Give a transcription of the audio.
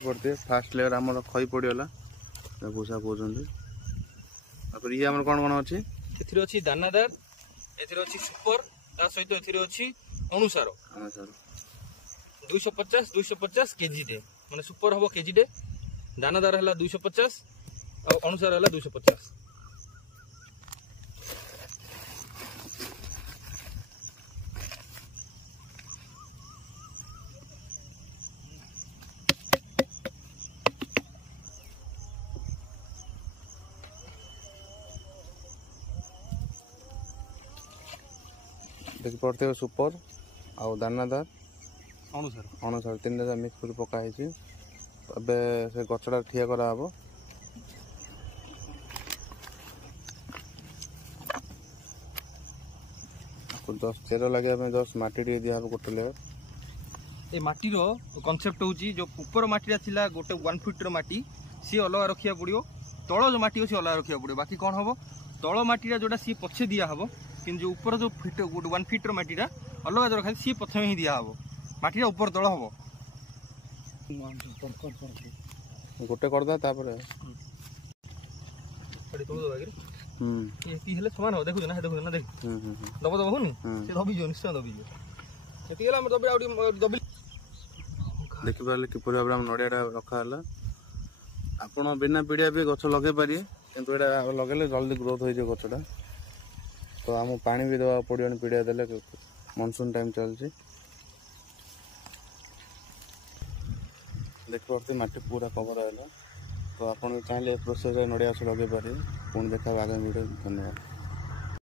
पड़ते fast layer आम खई पड़गला भूसा कहते ये आम कौन कौन अच्छी अच्छी दानादार अच्छी सुपर ता सहित अच्छी अनुसार 250 केजी डे माने सुपर हम केजी डे दानादार है 250 और अनुसार है 250 देखी पड़ते सुपर आउ दानादार अनुसार तीन टा मिक्स कर पकाई से गचटा ठिया कराब जस्ट चेर लगे जस्ट मटी दिया गोटे लेयर ए माटीर कनसेप्ट हूँ जो ऊपर माटीटा थिला गोटे 1 फीट माटी सी अलग रखा पड़ो तल जो माटी अच्छी अलग रखा पड़ो बाकी कौन हम तल माटीटा जोटा सी पछे दिया हम कि जो ऊपर जो फीट 1 फीट माटीटा अलग जो रखा सी प्रथम ही दिया हम माटीटा ऊपर तल हम गोटे करदा सामान हो देखो ना देखो ना देख दब दब होनी से दबी जो निश्चय दबी जो एती गेला हम दबी आउडी दबी देखि पाले कि पूरा हम नडियाटा रखा हला आपण बिना पीड़िया भी गछ लगे पारे किंतु एटा लगेले जल्दी ग्रोथ हो जे गछटा तो आम पानी भी दवा पड़ो पीड़िया देले मानसून टाइम चलछि देख पाते माटी पूरा कवर है तो आप चाहिए प्रोसेस नड़िया गछ लगे पारे पुणी देखा आगे वीडियो धन्यवाद।